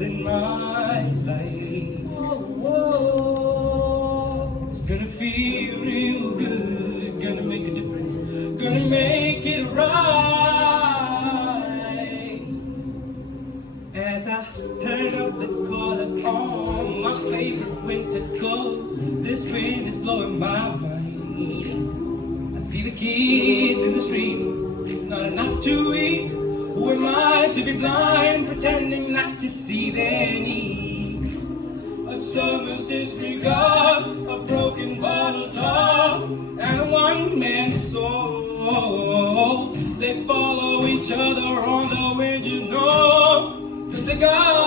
loss in my life. It's gonna feel real good, gonna make a difference, gonna make it right. As I turn up the collar on my favorite winter coat, this wind is blowing my mind. I see the kids in the street, not enough to eat. Who am I to be blind, pretending not to see their need? A summer's disregard, a broken bottle top, and a one-man soul. They follow each other on the wind, you know, 'cause they got